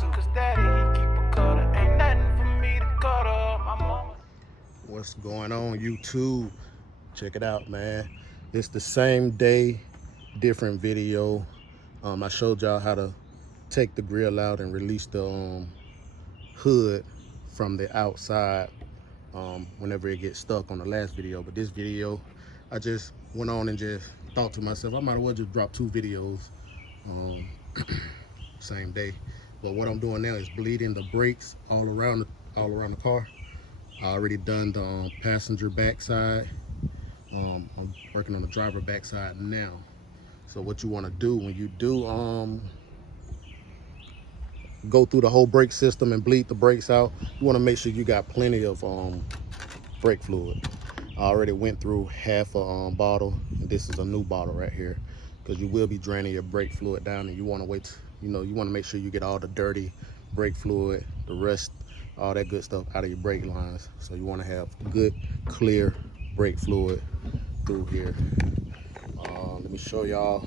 cause daddy, he keep a cutter. Ain't nothing for me to cut up, my mama. What's going on, YouTube? Check it out, man. It's the same day, different video. I showed y'all how to take the grill out and release the hood from the outside whenever it gets stuck on the last video. But this video, I just went on and just thought to myself, I might as well just drop 2 videos same day. But what I'm doing now is bleeding the brakes all around the car. I already done the passenger backside. I'm working on the driver backside now. So what you want to do when you do go through the whole brake system and bleed the brakes out, you want to make sure you got plenty of brake fluid. I already went through half a bottle, and this is a new bottle right here, because you will be draining your brake fluid down, and you want to wait, you want to make sure you get all the dirty brake fluid, the rest, all that good stuff out of your brake lines. So you want to have good, clear brake fluid through here. Let me show y'all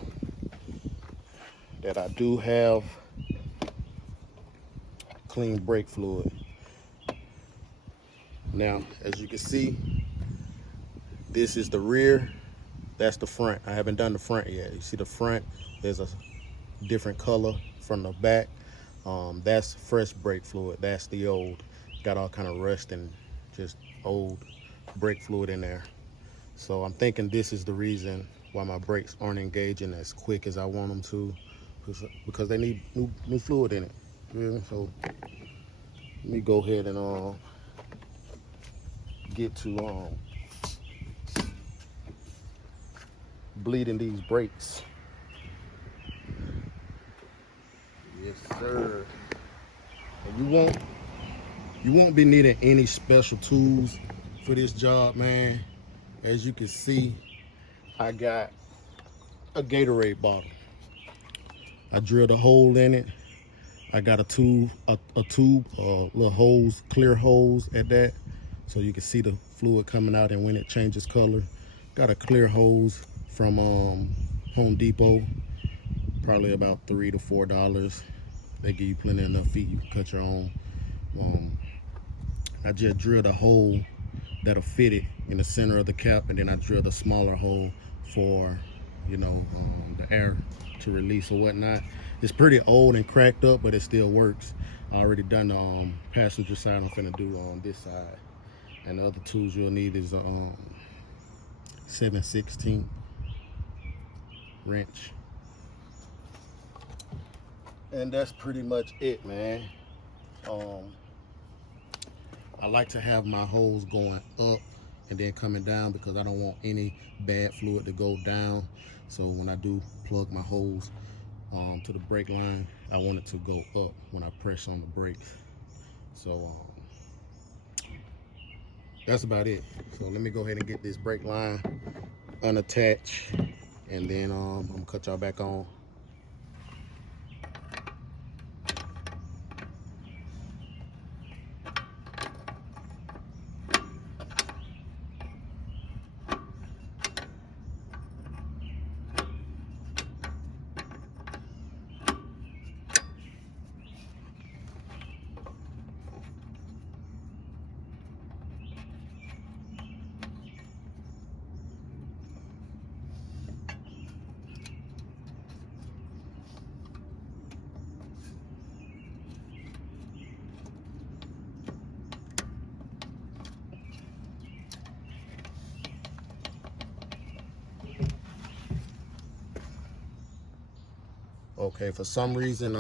that I do have clean brake fluid. Now, as you can see, this is the rear, that's the front. I haven't done the front yet. You see the front, there's a different color from the back. That's fresh brake fluid, that's the old. Got all kind of rust and just old brake fluid in there. So I'm thinking this is the reason why my brakes aren't engaging as quick as I want them to, because they need new fluid in it. Yeah, so let me go ahead and get to bleeding these brakes. Yes, sir. And you won't be needing any special tools for this job, man. As you can see, I got a Gatorade bottle. I drilled a hole in it. I got a tube, little hose, clear hose at that, so you can see the fluid coming out and when it changes color. Got a clear hose from Home Depot, probably about $3 to $4. They give you plenty enough feet, you can cut your own. I just drilled a hole that'll fit it in the center of the cap, and then I drilled a smaller hole for, the air to release or whatnot. It's pretty old and cracked up, but it still works. I already done the passenger side. I'm finna do on this side. And the other tools you'll need is a 7/16 wrench. And that's pretty much it, man. I like to have my hose going up and then coming down, because I don't want any bad fluid to go down. So when I do plug my hose to the brake line, I want it to go up when I press on the brakes. So that's about it. So let me go ahead and get this brake line unattached, and then I'm gonna cut y'all back on. Okay, for some reason,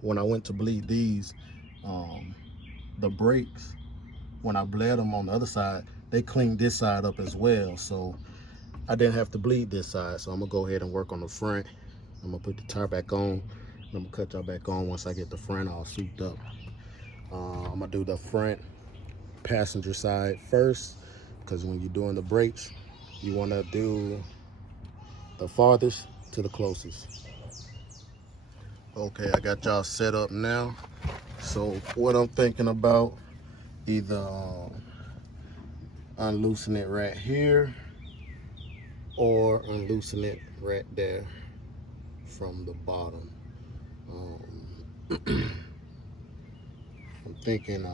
when I went to bleed these, the brakes, when I bled them on the other side, they cleaned this side up as well. So I didn't have to bleed this side. So I'm gonna go ahead and work on the front. I'm gonna put the tire back on, and I'm gonna cut y'all back on once I get the front all souped up. I'm gonna do the front passenger side first, because when you're doing the brakes, you wanna do the farthest to the closest. Okay, I got y'all set up now. So what I'm thinking about, either unloosen it right here or unloosen it right there from the bottom. thinking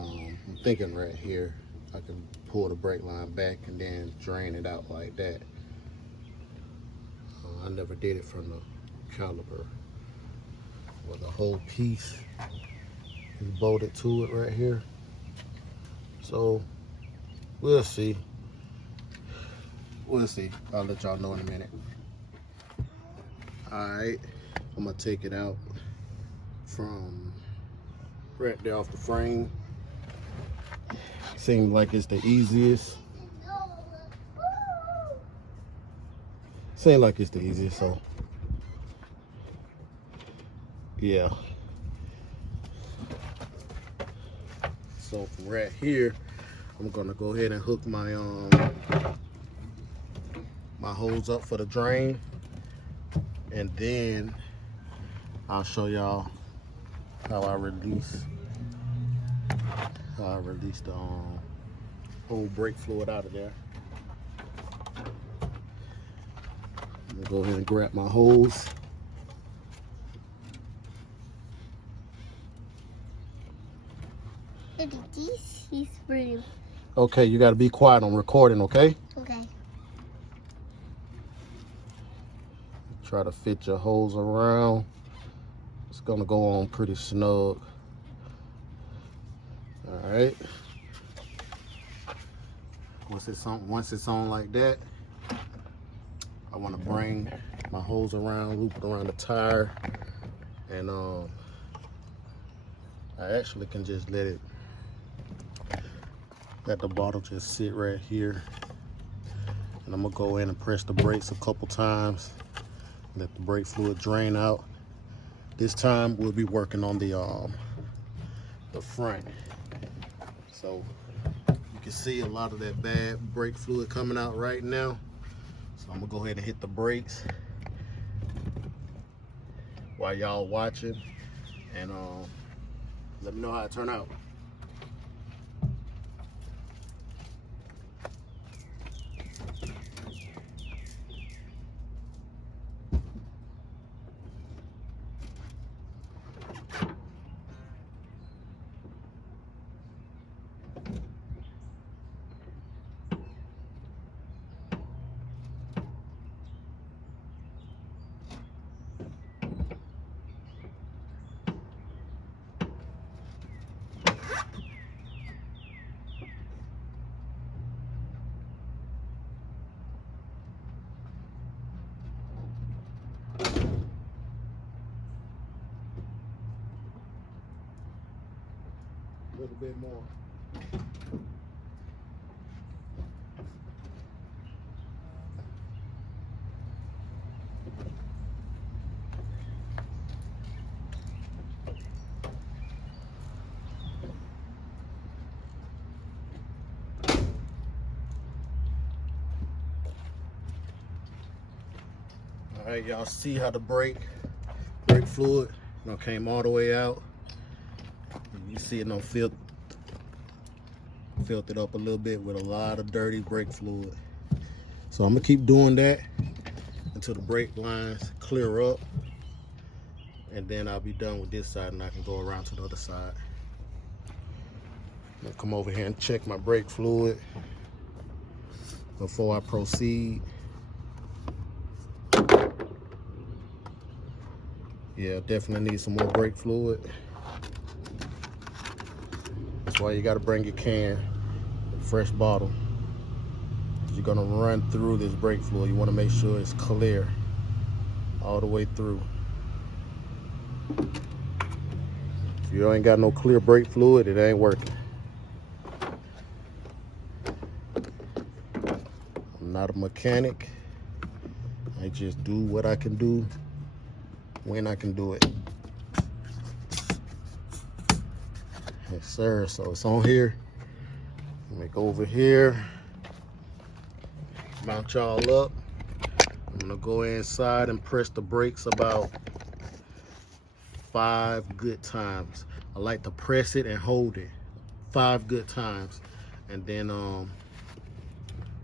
right here, I can pull the brake line back and then drain it out like that. I never did it from the caliper with a whole piece is bolted to it right here. So we'll see. We'll see. I'll let y'all know in a minute. Alright, I'm gonna take it out from right there off the frame. Seems like it's the easiest. Seems like it's the easiest, so yeah. So from right here, I'm gonna go ahead and hook my my hose up for the drain, and then I'll show y'all how I release the whole brake fluid out of there. I'm gonna go ahead and grab my hose. Look at this. He's pretty. Okay, you gotta be quiet on recording, okay? Okay. Try to fit your hose around. It's gonna go on pretty snug. All right. Once it's on like that, I want to bring my hose around, loop it around the tire, and I actually can just let the bottle just sit right here, and I'm gonna go in and press the brakes a couple times, let the brake fluid drain out. This time we'll be working on the front, so you can see a lot of that bad brake fluid coming out right now. So I'm gonna go ahead and hit the brakes while y'all watching, and let me know how it turned out. A little bit more. All right, y'all see how the brake fluid came all the way out. You see it filled it up a little bit with a lot of dirty brake fluid. So I'm gonna keep doing that until the brake lines clear up, and then I'll be done with this side and I can go around to the other side. I'm gonna come over here and check my brake fluid before I proceed. Yeah, definitely need some more brake fluid. That's why you gotta bring your can, a fresh bottle. You're gonna run through this brake fluid. You wanna make sure it's clear all the way through. If you ain't got no clear brake fluid, it ain't working. I'm not a mechanic. I just do what I can do when I can do it. Yes, sir. So it's on here. Let me go over here. Mount y'all up. I'm gonna go inside and press the brakes about 5 good times. I like to press it and hold it 5 good times, and then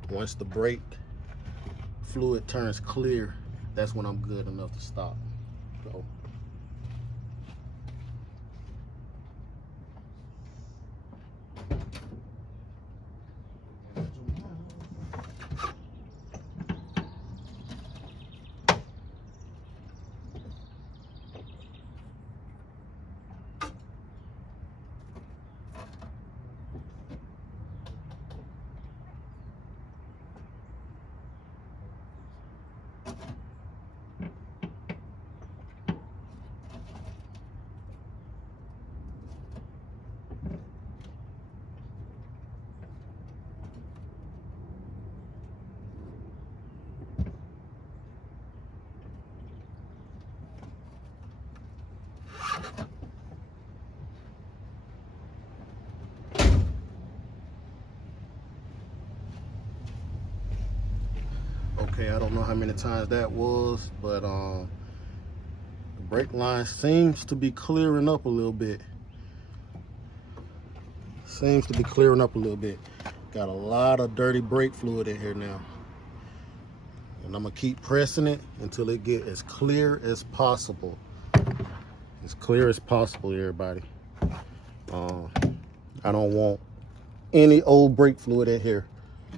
once the brake fluid turns clear, that's when I'm good enough to stop. So Okay, I don't know how many times that was, but the brake line seems to be clearing up a little bit. Seems to be clearing up a little bit. Got a lot of dirty brake fluid in here now. And I'm gonna keep pressing it until it gets as clear as possible. As clear as possible, everybody. I don't want any old brake fluid in here.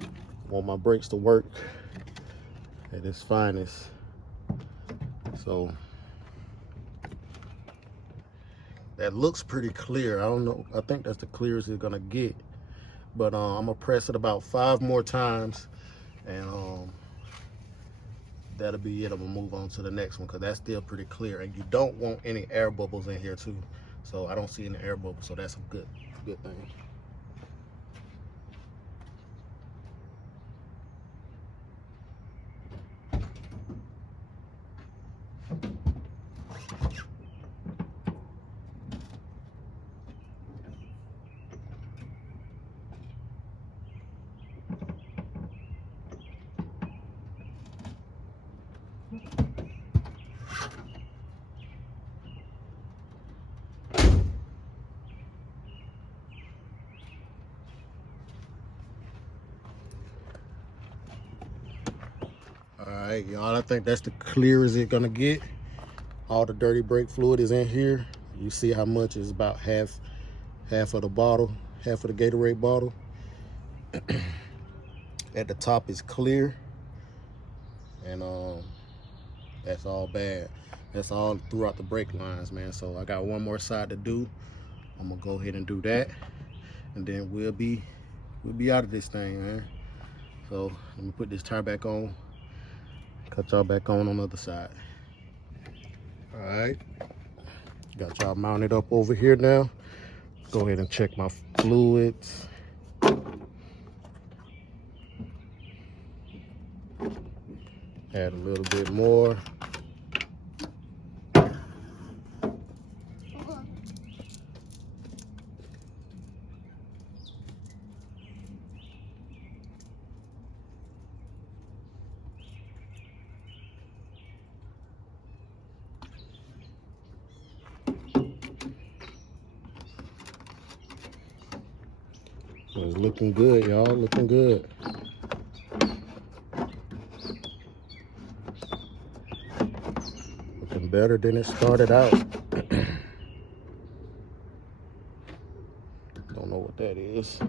I want my brakes to work at its finest. So that looks pretty clear. I don't know. I think that's the clearest it's gonna get. But I'm gonna press it about 5 more times, and that'll be it. I'm gonna move on to the next one because that's still pretty clear. And you don't want any air bubbles in here too. So I don't see any air bubbles. So that's a good thing. All right, y'all, I think that's the clearest it's gonna get. All the dirty brake fluid is in here. You see how much is about half of the bottle, half of the Gatorade bottle. At the top is clear, and that's all bad. That's all throughout the brake lines, man. So I got one more side to do. I'm gonna go ahead and do that, and then we'll be out of this thing, man. So let me put this tire back on. Cut y'all back on the other side. All right, got y'all mounted up over here now. Go ahead and check my fluids. Add a little bit more. It's looking good, y'all. Looking good. Looking better than it started out. Don't know what that is.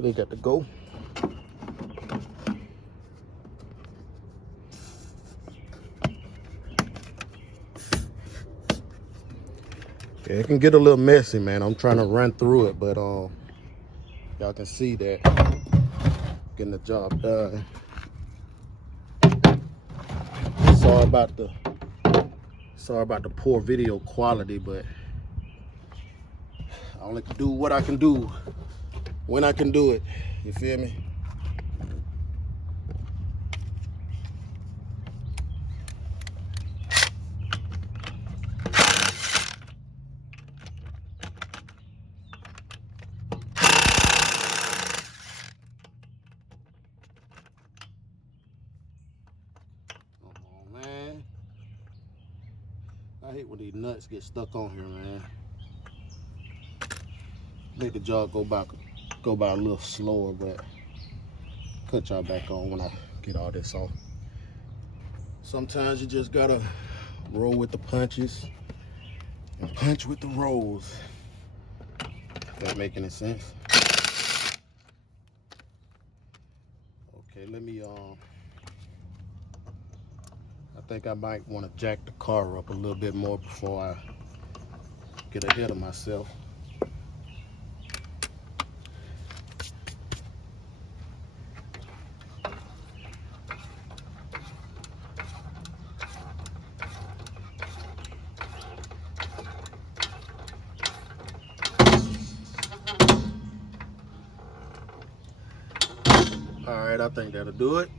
They got to go. Yeah, it can get a little messy, man. I'm trying to run through it, but y'all can see that getting the job done. Sorry about the poor video quality, but I only can do what I can do when I can do it. You feel me? Man, I hate when these nuts get stuck on here, man. Make the job go by a little slower, but cut y'all back on when I get all this off. Sometimes you just gotta roll with the punches and punch with the rolls. If that make any sense? Okay, let me I think I might want to jack the car up a little bit more before I get ahead of myself. All right, I think that'll do it.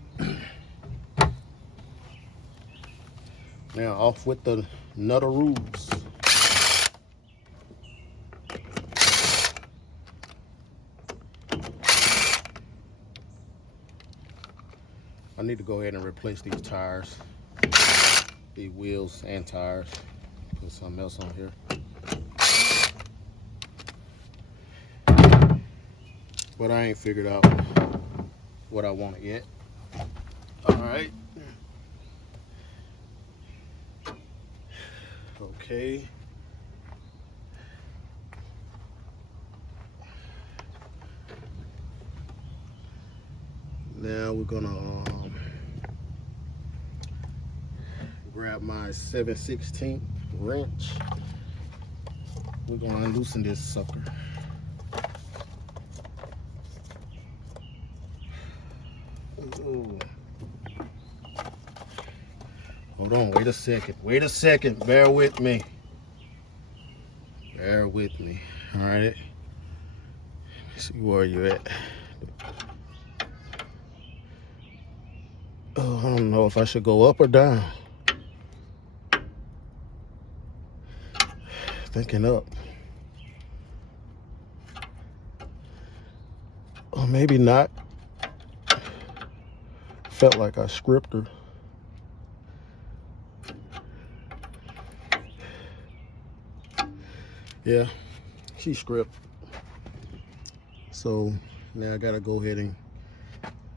Now off with the nutaroos. I need to go ahead and replace these tires, these wheels and tires. Put something else on here. But I ain't figured out what I wanted yet. All right. Okay. Now we're gonna grab my 7/16 wrench. We're gonna loosen this sucker. Ooh. Hold on, wait a second, bear with me. Bear with me, all right? See where you're at. Oh, I don't know if I should go up or down. Thinking up. Or maybe not. Felt like I scripted her. Yeah, she script. So now I gotta go ahead and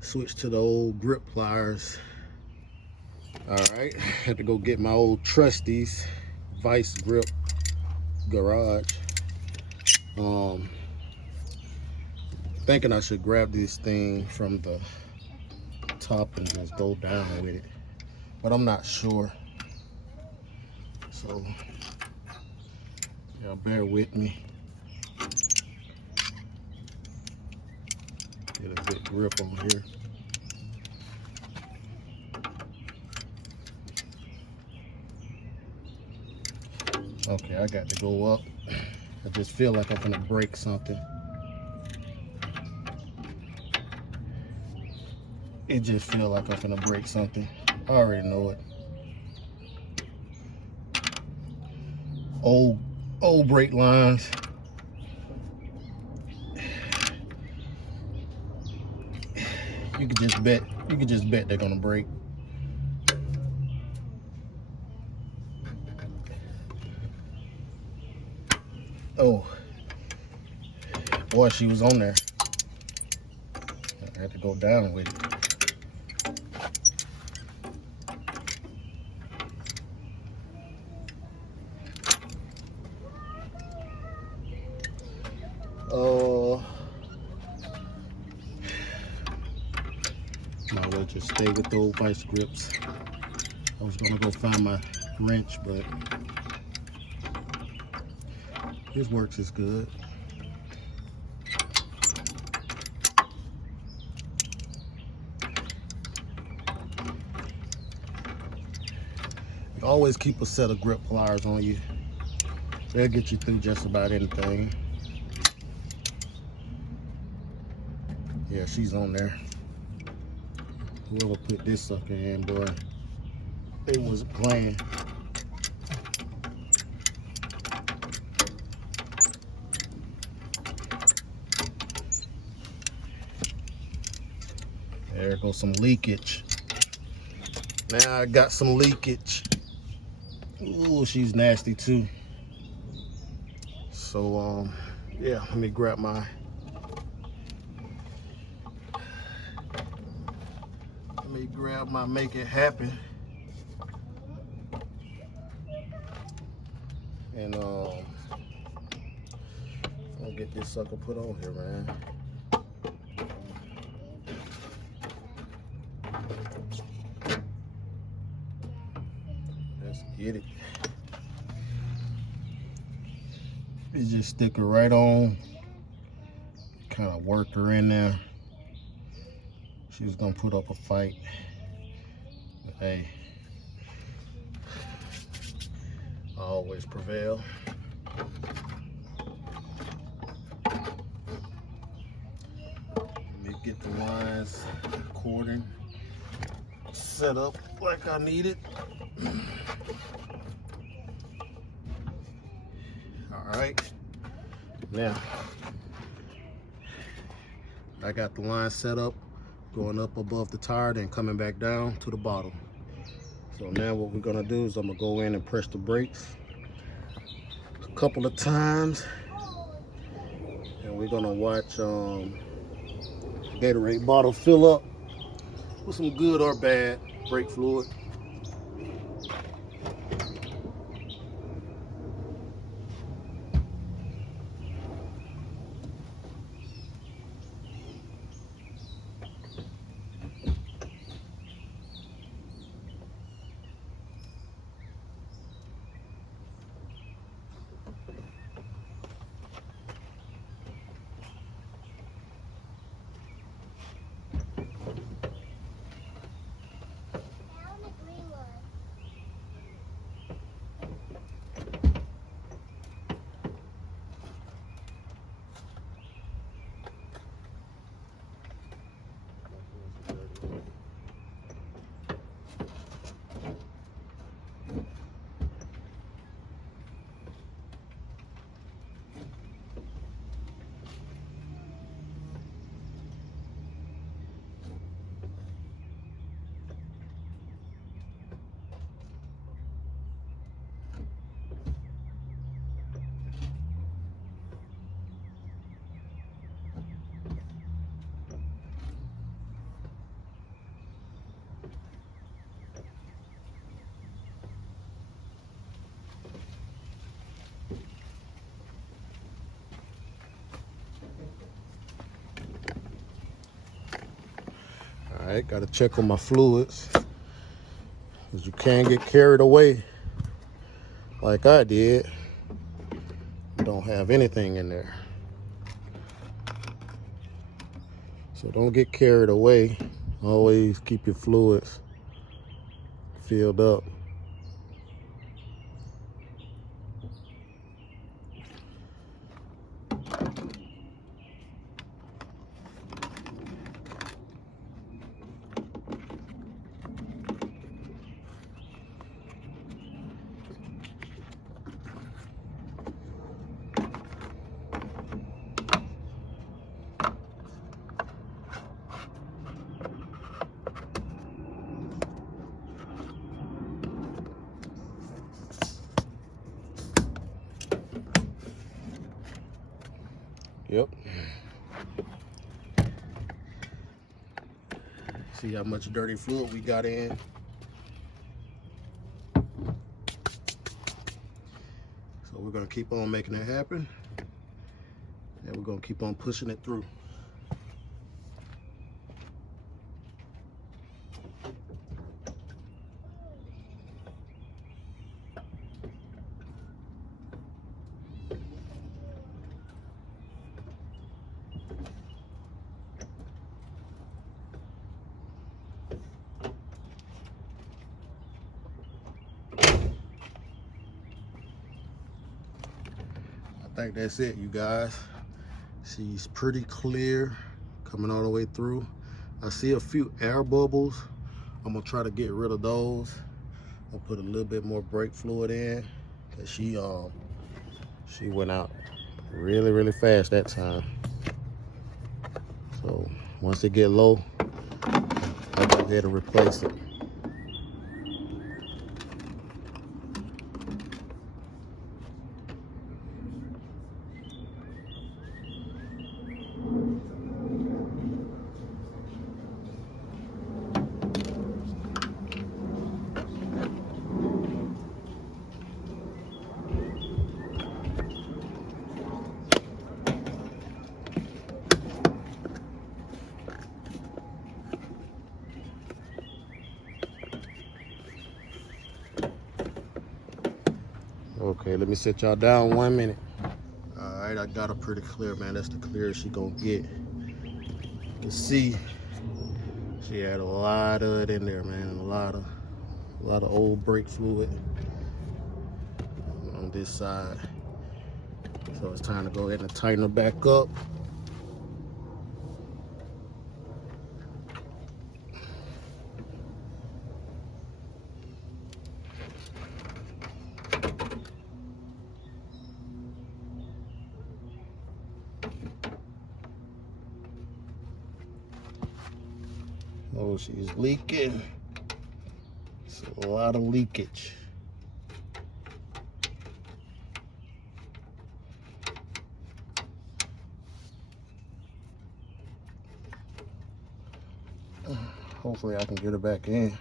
switch to the old grip pliers. All right, had to go get my old trustees vice grip garage. Thinking I should grab this thing from the top and just go down with it, but I'm not sure. So yeah, bear with me. Get a good grip on here. Okay, I got to go up. I just feel like I'm gonna break something. It just feels like I'm gonna break something. I already know it. Old brake lines. You could just bet they're gonna break. Oh, boy, she was on there. I had to go down with it. Might as well just stay with those vice grips. I was gonna go find my wrench, but this works as good. Always keep a set of grip pliers on you. They'll get you through just about anything. Yeah, she's on there. Whoever put this sucker in, boy, it was playing. There goes some leakage. Now I got some leakage. Ooh, she's nasty too. So yeah, let me grab my make it happen. And I'll get this sucker put on here, man. Let's get it. You just stick her right on. Kind of work her in there. She was gonna put up a fight. But hey, I always prevail. Let me get the lines cording set up like I need it. All right, now I got the line set up going up above the tire, then coming back down to the bottom. So now what we're gonna do is I'm gonna go in and press the brakes a couple of times, and we're gonna watch Gatorade bottle fill up with some good or bad brake fluid. All right, gotta check on my fluids, because you can't get carried away like I did. Don't have anything in there. So don't get carried away. Always keep your fluids filled up. Yep. See how much dirty fluid we got in. So we're gonna keep on making it happen, and we're gonna keep on pushing it through. I think that's it, you guys. She's pretty clear coming all the way through. I see a few air bubbles. I'm gonna try to get rid of those. I'll put a little bit more brake fluid in, because she went out really fast that time. So once it get low, I'll go ahead and replace it. Okay, let me sit y'all down 1 minute. All right, I got her pretty clear, man. That's the clearest she gonna get. You can see she had a lot of it in there, man. A lot of old brake fluid on this side. So it's time to go ahead and tighten her back up. Oh, she's leaking. It's a lot of leakage. Hopefully I can get her back in.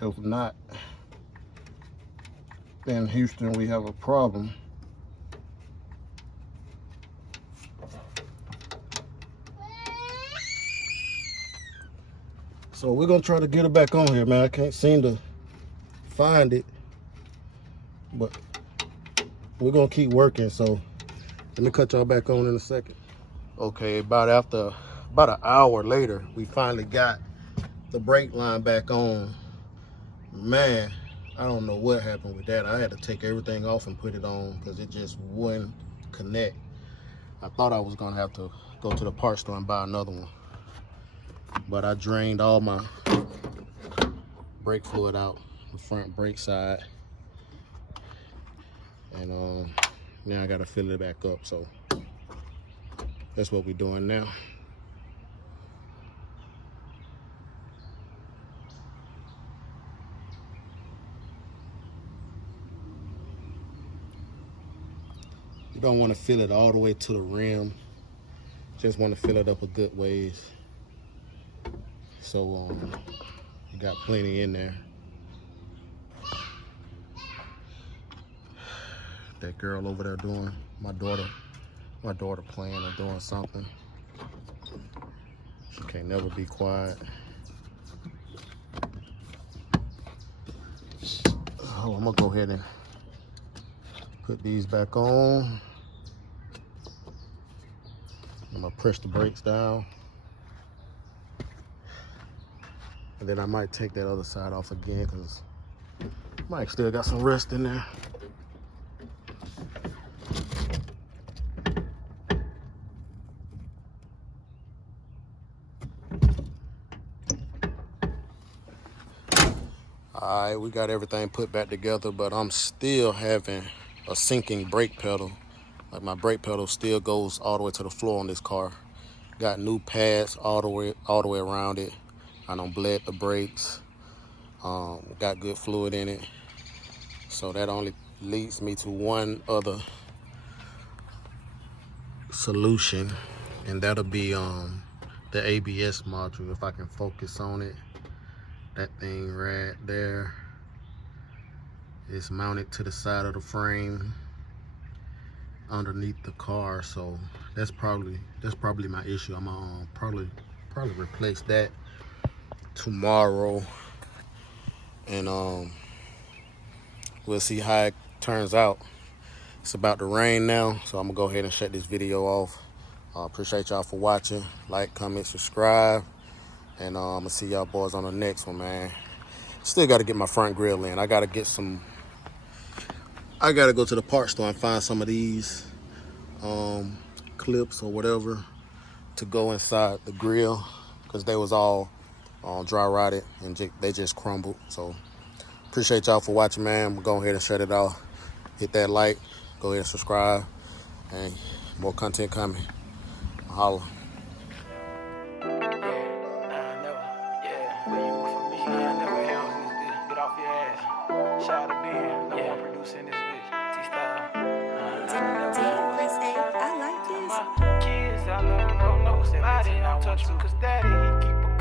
If not, then Houston, we have a problem. So we're gonna try to get her back on here, man. I can't seem to find it, but we're gonna keep working. So let me cut y'all back on in a second. Okay, about an hour later, we finally got the brake line back on. Man, I don't know what happened with that. I had to take everything off and put it on because it just wouldn't connect. I thought I was gonna have to go to the parts store and buy another one, but I drained all my brake fluid out the front brake side, and now I gotta fill it back up. So that's what we're doing now. You don't want to fill it all the way to the rim. Just want to fill it up a good ways. So you got plenty in there. That girl over there doing, my daughter playing or doing something. She can't never be quiet. Oh, I'm gonna go ahead and put these back on. I'm gonna press the brakes down. And then I might take that other side off again because Mike still got some rust in there. All right, we got everything put back together, but I'm still having a sinking brake pedal. Like my brake pedal still goes all the way to the floor on this car. Got new pads all the way around it. I done bled the brakes. Got good fluid in it. So that only leads me to one other solution, and that'll be the ABS module. If I can focus on it, that thing right there is mounted to the side of the frame underneath the car. So that's probably my issue. I'm gonna probably replace that tomorrow, and we'll see how it turns out. It's about to rain now, so I'm gonna go ahead and shut this video off. Appreciate y'all for watching. Like, comment, subscribe, and I'm gonna see y'all boys on the next one, man. Still got to get my front grill in. I gotta go to the parts store and find some of these clips or whatever to go inside the grill, because they was all dry rotted and they just crumbled. So appreciate y'all for watching, man. I'm gonna go ahead and shut it off. Hit that like, go ahead and subscribe, and more content coming. Holla. Shout out to Ben, yeah, producing this bitch, T-Style. I like this. My kids, I love them, no, I didn't touch them, cause daddy, he keep a